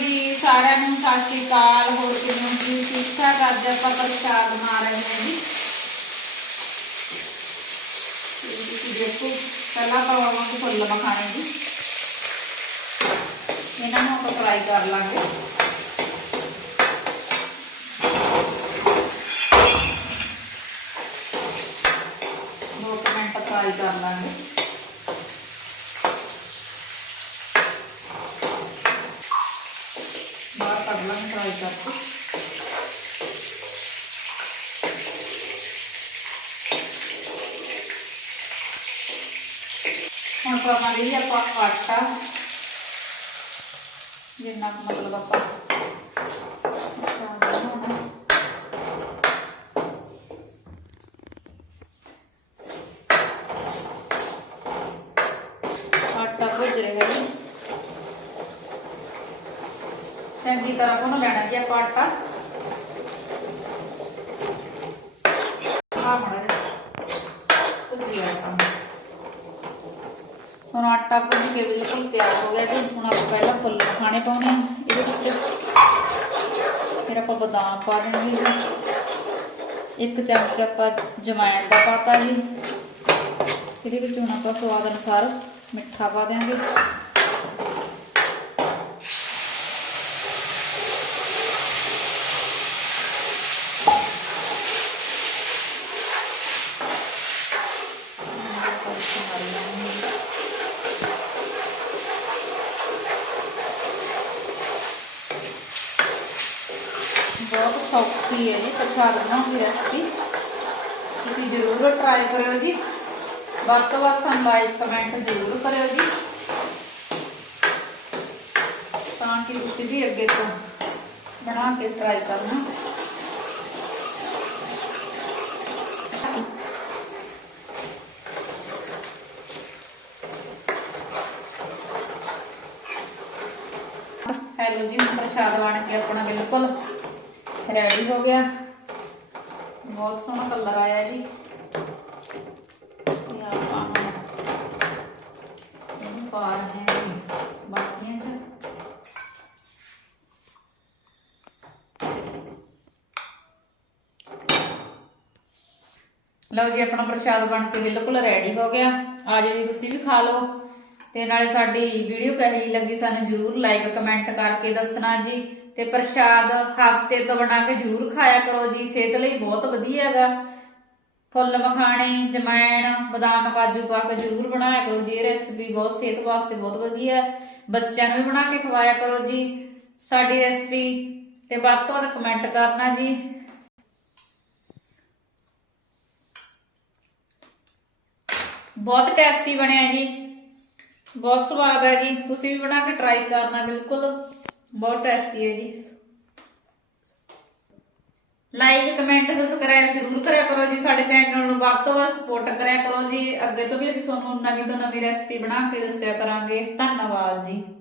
ਜੀ, ਸਾਰਿਆਂ ਨੂੰ ਸਤਿ ਸ਼੍ਰੀ ਅਕਾਲ, ਹੋਰ ਕਿਵੇਂ ਜੀ? ਠੀਕ ਠਾਕ ਅੱਜ ਆਪਾਂ ਪ੍ਰਸ਼ਾਦ ਬਣਾ ਰਹੇ ਹਾਂ ਜੀ। ਤੁਸੀਂ ਦੇਖੋ, ਪਹਿਲਾਂ ਪਾਵਾਂਗੇ ਫੁੱਲ ਮਖਾਣੇ ਜੀ। ਇਹਨਾਂ ਨੂੰ ਆਪਾਂ ਫਰਾਈ ਕਰ ਲਾਂਗੇ। ਦੋ ਕੁ ਮਿੰਟ ਫਰਾਈ ਕਰ ਲਾਂਗੇ। ਲਾਂਗੇ ਫਰਾਈ ਕਰਕੇ ਹੁਣ ਪਾਵਾਂਗੇ ਜੀ ਆਪਾਂ ਆਟਾ ਜਿੰਨਾ ਕੁ ਮਤਲਬ ਆਪਾਂ ਆਟਾ ਬਣਾਉਣਾ। ਆਟਾ ਭੁੱਜ ਰਿਹਾ ਜੀ ਚੰਗੀ ਤਰ੍ਹਾਂ ਭੁੰਨ ਲੈਣਾ ਜੀ ਆਪਾਂ ਆਟਾ। ਆ ਮੜਾ ਜੀ ਹੁਣ ਆਟਾ ਭੁੱਜ ਕੇ ਬਿਲਕੁਲ ਤਿਆਰ ਹੋ ਗਿਆ ਜੀ। ਹੁਣ ਆਪਾਂ ਪਹਿਲਾਂ ਫੁੱਲ ਖਾਣੇ ਪਾਉਣੇ ਆ ਇਹਦੇ ਵਿੱਚ। ਫਿਰ ਆਪਾਂ ਬਦਾਮ ਪਾ ਦੇਵਾਂਗੇ ਜੀ। ਇੱਕ ਚਮਚ ਆਪਾਂ ਜਮੈਣ ਦਾ ਪਾਤਾ ਜੀ। ਇਹਦੇ ਵਿੱਚ ਹੁਣ ਆਪਾਂ ਸਵਾਦ ਅਨੁਸਾਰ ਮਿੱਠਾ ਪਾ ਦਿਆਂਗੇ। ਬਹੁਤ ਸੌਖੀ ਹੈ ਜੀ, ਪ੍ਰਸ਼ਾਦ ਬਣਾਉਣ ਦੀ ਰੈਸਪੀ ਤੁਸੀਂ ਜ਼ਰੂਰ ਟਰਾਈ ਕਰਿਓ ਜੀ। ਵੱਧ ਤੋਂ ਵੱਧ ਸਾਨੂੰ ਲਾਈਕ ਕਮੈਂਟ ਜ਼ਰੂਰ ਕਰਿਓ ਜੀ। ਤਾਂ ਕਿ ਤੁਸੀਂ ਵੀ ਅੱਗੇ ਤੋਂ ਬਣਾ ਕੇ ਟਰਾਈ ਕਰਨਾ। ਹੈਲੋ ਜੀ ਪ੍ਰਸ਼ਾਦ ਬਣ ਕੇ ਆਪਣਾ ਬਿਲਕੁਲ ਰੈਡੀ ਹੋ ਗਿਆ। ਬਹੁਤ ਸੋਹਣਾ ਕਲਰ ਆਇਆ ਜੀ। ਇਹ ਆਪਾਂ ਇਹਨੂੰ ਪਾ ਰਹੇ ਹਾਂ ਬਾਕੀਆਂ ਚ। ਲਓ ਜੀ, ਆਪਣਾ ਪ੍ਰਸ਼ਾਦ ਬਣ ਕੇ ਬਿਲਕੁਲ ਰੈਡੀ ਹੋ ਗਿਆ। ਆ ਜਾਓ ਜੀ, ਤੁਸੀਂ ਵੀ ਖਾ ਲਓ। ਤੇ ਨਾਲੇ ਸਾਡੀ ਵੀਡੀਓ ਕਹੀ ਜਿਹੀ ਲੱਗੀ ਸਾਨੂੰ ਜਰੂਰ ਲਾਈਕ ਕਮੈਂਟ ਕਰਕੇ ਦੱਸਣਾ ਜੀ। ਤੇ ਪ੍ਰਸ਼ਾਦ ਹਫ਼ਤੇ ਤੋਂ ਬਣਾ ਕੇ ਜਰੂਰ ਖਾਇਆ ਕਰੋ ਜੀ, ਸਿਹਤ ਲਈ ਬਹੁਤ ਵਧੀਆ ਹੈਗਾ। ਫੁੱਲ ਮਖਾਣੇ ਜਮੈਣ ਬਦਾਮ, ਕਾਜੂ ਪਾ ਕੇ ਜਰੂਰ ਬਣਾਇਆ ਕਰੋ। ਜੀ ਇਹ ਰੈਸਪੀ ਬਹੁਤ ਸਿਹਤ ਵਾਸਤੇ ਬਹੁਤ ਵਧੀਆ ਹੈ, ਬੱਚਿਆਂ ਨੂੰ ਵੀ ਬਣਾ ਕੇ ਖਵਾਇਆ ਕਰੋ ਜੀ। ਸਾਡੀ ਰੈਸਪੀ ਤੇ ਵੱਧ ਤੋਂ ਵੱਧ ਕਮੈਂਟ ਕਰਨਾ ਜੀ। ਬਹੁਤ ਟੇਸਟੀ ਬਣਿਆ ਜੀ। ਬਹੁਤ ਸਵਾਦ ਹੈ ਜੀ। ਤੁਸੀਂ ਵੀ ਬਣਾ ਕੇ ਟਰਾਈ ਕਰਨਾ, ਬਿਲਕੁਲ। ਬਹੁਤ ਟੇਸਟੀ ਹੈ ਜੀ। ਲਾਈਕ ਕਮੈਂਟ ਸਬਸਕ੍ਰਾਈਬ ਜ਼ਰੂਰ ਕਰਿਆ ਕਰੋ ਜੀ ਸਾਡੇ ਚੈਨਲ ਨੂੰ। ਵੱਧ ਤੋਂ ਵੱਧ ਸਪੋਰਟ ਕਰਿਆ ਕਰੋ ਜੀ। ਅੱਗੇ ਤੋਂ ਵੀ ਅਸੀਂ ਤੁਹਾਨੂੰ ਨਵੀਂ ਤੋਂ ਨਵੀਂ ਰੈਸਪੀ ਬਣਾ ਕੇ ਦੱਸਿਆ ਕਰਾਂਗੇ। ਧੰਨਵਾਦ ਜੀ।